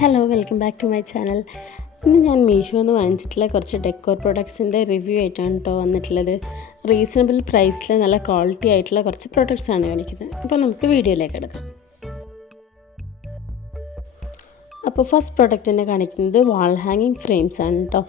Hello, welcome back to my channel. ഇന്ന് ഞാൻ മീഷോന്ന് വാങ്ങിച്ചിട്ടുള്ള കുറച്ച് ഡെക്കോർ പ്രൊഡക്ട്സിൻ്റെ റിവ്യൂ ആയിട്ടാണ് കേട്ടോ വന്നിട്ടുള്ളത്. റീസണബിൾ പ്രൈസിൽ നല്ല ക്വാളിറ്റി ആയിട്ടുള്ള കുറച്ച് പ്രൊഡക്ട്സാണ് കാണിക്കുന്നത്. അപ്പോൾ നമുക്ക് വീഡിയോയിലേക്ക് എടുക്കാം. അപ്പോൾ ഫസ്റ്റ് പ്രൊഡക്റ്റ് തന്നെ കാണിക്കുന്നത് വാൾ ഹാങ്ങിങ് ഫ്രെയിംസ് ആണ് കേട്ടോ.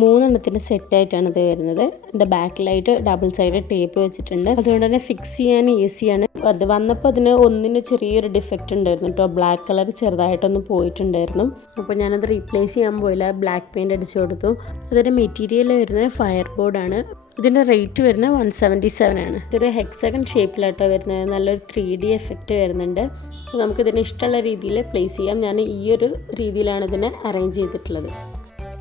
3 എണ്ണത്തിൻ്റെ സെറ്റായിട്ടാണ് ഇത് വരുന്നത്. എൻ്റെ ബാക്കിലായിട്ട് ഡബിൾ സൈഡ് ടേപ്പ് വെച്ചിട്ടുണ്ട്. അതുകൊണ്ട് തന്നെ ഫിക്സ് ചെയ്യാൻ ഈസിയാണ്. അത് വന്നപ്പോൾ അതിന് ഒന്നിന് ചെറിയൊരു ഡിഫക്റ്റ് ഉണ്ടായിരുന്നു കേട്ടോ. ബ്ലാക്ക് കളർ ചെറുതായിട്ടൊന്ന് പോയിട്ടുണ്ടായിരുന്നു. അപ്പോൾ ഞാനത് റീപ്ലേസ് ചെയ്യാൻ പോയില്ല, ബ്ലാക്ക് പെയിൻറ്റ് അടിച്ചു കൊടുത്തു. അതിൻ്റെ മെറ്റീരിയൽ വരുന്നത് ഫയർ ബോർഡാണ്. ഇതിൻ്റെ റേറ്റ് വരുന്നത് 177 ആണ്. ഇതൊരു ഹെക്സഗൺ ഷേപ്പിലാട്ടോ വരുന്നത്. നല്ലൊരു 3D എഫക്റ്റ് വരുന്നുണ്ട്. അപ്പോൾ നമുക്കിതിന് ഇഷ്ടമുള്ള രീതിയിൽ പ്ലേസ് ചെയ്യാം. ഞാൻ ഈ ഒരു രീതിയിലാണ് ഇതിനെ അറേഞ്ച് ചെയ്തിട്ടുള്ളത്.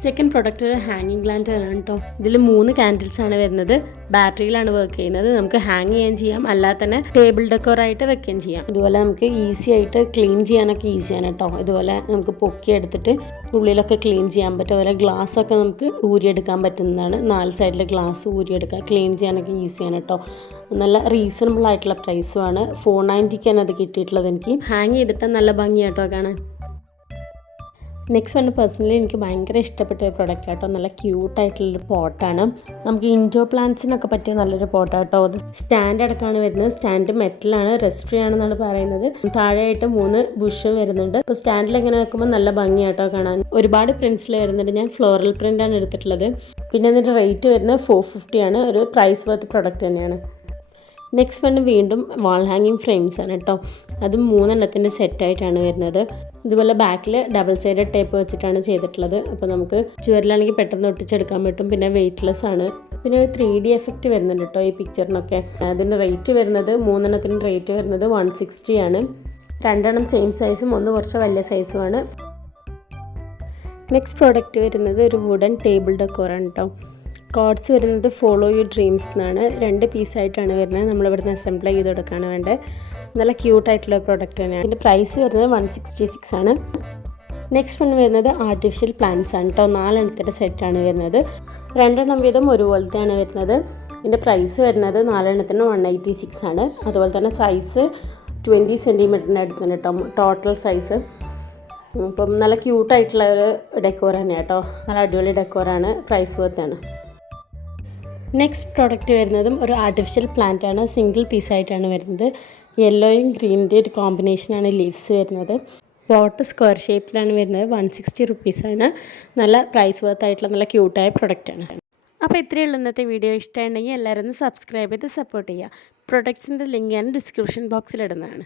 സെക്കൻഡ് പ്രൊഡക്റ്റ് ഹാങ്ങിങ് ലാൻറ്റേൺ ആണ് കേട്ടോ. ഇതിൽ 3 കാൻഡിൽസ് ആണ് വരുന്നത്. ബാറ്ററിയിലാണ് വർക്ക് ചെയ്യുന്നത്. നമുക്ക് ഹാങ് ചെയ്യാൻ ചെയ്യാം, അല്ലാതെ തന്നെ ടേബിൾ ഡെക്കോറായിട്ട് വെക്കുകയും ചെയ്യാം. ഇതുപോലെ നമുക്ക് ഈസി ആയിട്ട് ക്ലീൻ ചെയ്യാനൊക്കെ ഈസിയാണ് കേട്ടോ. ഇതുപോലെ നമുക്ക് പൊക്കി എടുത്തിട്ട് ഉള്ളിലൊക്കെ ക്ലീൻ ചെയ്യാൻ പറ്റും. അതുപോലെ ഗ്ലാസ്സൊക്കെ നമുക്ക് ഊരിയെടുക്കാൻ പറ്റുന്നതാണ്. 4 സൈഡിൽ ഗ്ലാസ് ഊരിയെടുക്കുക, ക്ലീൻ ചെയ്യാനൊക്കെ ഈസിയാണ് കേട്ടോ. നല്ല റീസണബിൾ ആയിട്ടുള്ള പ്രൈസുമാണ്. 490 അത് കിട്ടിയിട്ടുള്ളത്. എനിക്ക് ഹാങ് ചെയ്തിട്ട് നല്ല ഭംഗിയാട്ടോ കാണാൻ. നെക്സ്റ്റ് വൺ പേഴ്സണലി എനിക്ക് ഭയങ്കര ഇഷ്ടപ്പെട്ട ഒരു പ്രൊഡക്റ്റ് ആട്ടോ. നല്ല ക്യൂട്ടായിട്ടുള്ളൊരു പോട്ടാണ്. നമുക്ക് ഇൻഡോർ പ്ലാന്റ്സിനൊക്കെ പറ്റിയ നല്ലൊരു പോട്ടാട്ടോ. അത് സ്റ്റാൻഡ് അടക്കമാണ് വരുന്നത്. സ്റ്റാൻഡ് മെറ്റലാണ്, റെസ്ട്രി ആണെന്നാണ് പറയുന്നത്. താഴെയായിട്ട് 3 ബുഷും വരുന്നുണ്ട്. അപ്പോൾ സ്റ്റാൻഡിൽ എങ്ങനെ വെക്കുമ്പോൾ നല്ല ഭംഗിയാട്ടോ കാണാൻ. ഒരുപാട് പ്രിൻറ്റ്സിൽ വരുന്നുണ്ട്. ഞാൻ ഫ്ലോറൽ പ്രിൻ്റാണ് എടുത്തിട്ടുള്ളത്. പിന്നെ അതിൻ്റെ റേറ്റ് വരുന്നത് 450 ആണ്. ഒരു പ്രൈസ് വർത്ത് പ്രൊഡക്റ്റ് തന്നെയാണ്. നെക്സ്റ്റ് വൺ വീണ്ടും വാൾ ഹാങ്ങിങ് ഫ്രെയിംസ് ആണ് കേട്ടോ. അതും 3 എണ്ണത്തിൻ്റെ സെറ്റായിട്ടാണ് വരുന്നത്. ഇതുപോലെ ബാക്കിൽ ഡബിൾ സൈഡ് ടേപ്പ് വെച്ചിട്ടാണ് ചെയ്തിട്ടുള്ളത്. അപ്പോൾ നമുക്ക് ചുവരിലാണെങ്കിൽ പെട്ടെന്ന് ഒട്ടിച്ചെടുക്കാൻ പറ്റും. പിന്നെ വെയ്റ്റ്ലെസ് ആണ്. പിന്നെ ഒരു 3D എഫക്റ്റ് വരുന്നുണ്ട് കേട്ടോ ഈ പിക്ചറിനൊക്കെ. അതിൻ്റെ റേറ്റ് വരുന്നത് 3 എണ്ണത്തിൻ്റെ റേറ്റ് വരുന്നത് 160 ആണ്. 2 എണ്ണം സെയിം സൈസും 1 കുറച്ച് വലിയ സൈസുമാണ്. നെക്സ്റ്റ് പ്രോഡക്റ്റ് വരുന്നത് ഒരു വുഡൻ ടേബിൾ ഡെക്കോറാണ് കേട്ടോ. കോഡ്സ് വരുന്നത് ഫോളോ യു ഡ്രീംസ് എന്നാണ്. 2 പീസായിട്ടാണ് വരുന്നത്. നമ്മളിവിടുന്ന് അസംബിൾ ചെയ്ത് കൊടുക്കാണ് വേണ്ടത്. നല്ല ക്യൂട്ടായിട്ടുള്ള പ്രോഡക്റ്റ് തന്നെയാണ്. ഇതിൻ്റെ പ്രൈസ് വരുന്നത് 166 ആണ്. നെക്സ്റ്റ് വൺ വരുന്നത് ആർട്ടിഫിഷ്യൽ പ്ലാന്റ്സ് ആണ് കേട്ടോ. 4 എണ്ണത്തിൻ്റെ സെറ്റാണ് വരുന്നത്. 2 എണ്ണം വീതം ഒരുപോലത്തെയാണ് വരുന്നത്. ഇതിൻ്റെ പ്രൈസ് വരുന്നത് 4 എണ്ണത്തിന് 186 ആണ്. അതുപോലെ തന്നെ സൈസ് 20 സെൻറ്റിമീറ്ററിൻ്റെ അടുത്താണ് കേട്ടോ ടോട്ടൽ സൈസ്. അപ്പം നല്ല ക്യൂട്ടായിട്ടുള്ള ഒരു ഡെക്കോർ തന്നെയാണ് കേട്ടോ. നല്ല അടിപൊളി ഡെക്കോറാണ്. പ്രൈസ് വർത്താണ്. നെക്സ്റ്റ് പ്രോഡക്റ്റ് വരുന്നതും ഒരു ആർട്ടിഫിഷ്യൽ പ്ലാന്റ് ആണ്. സിംഗിൾ പീസായിട്ടാണ് വരുന്നത്. യെല്ലോയും ഗ്രീനിൻ്റെ ഒരു കോമ്പിനേഷനാണ് ലീവ്സ് വരുന്നത്. പോട്ട് സ്ക്വയർ ഷേപ്പിലാണ് വരുന്നത്. 160 റുപ്പീസാണ്. നല്ല പ്രൈസ് വർത്ത് ആയിട്ടുള്ള നല്ല ക്യൂട്ടായ പ്രൊഡക്റ്റാണ്. അപ്പോൾ ഇത്രയേ ഉള്ളൂ ഇന്നത്തെ വീഡിയോ. ഇഷ്ടമുണ്ടെങ്കിൽ എല്ലാവരും ഒന്ന് സബ്സ്ക്രൈബ് ചെയ്ത് സപ്പോർട്ട് ചെയ്യുക. പ്രൊഡക്ട്സിൻ്റെ ലിങ്ക് ഞാൻ ഡിസ്ക്രിപ്ഷൻ ബോക്സിൽ ഇടുന്നതാണ്.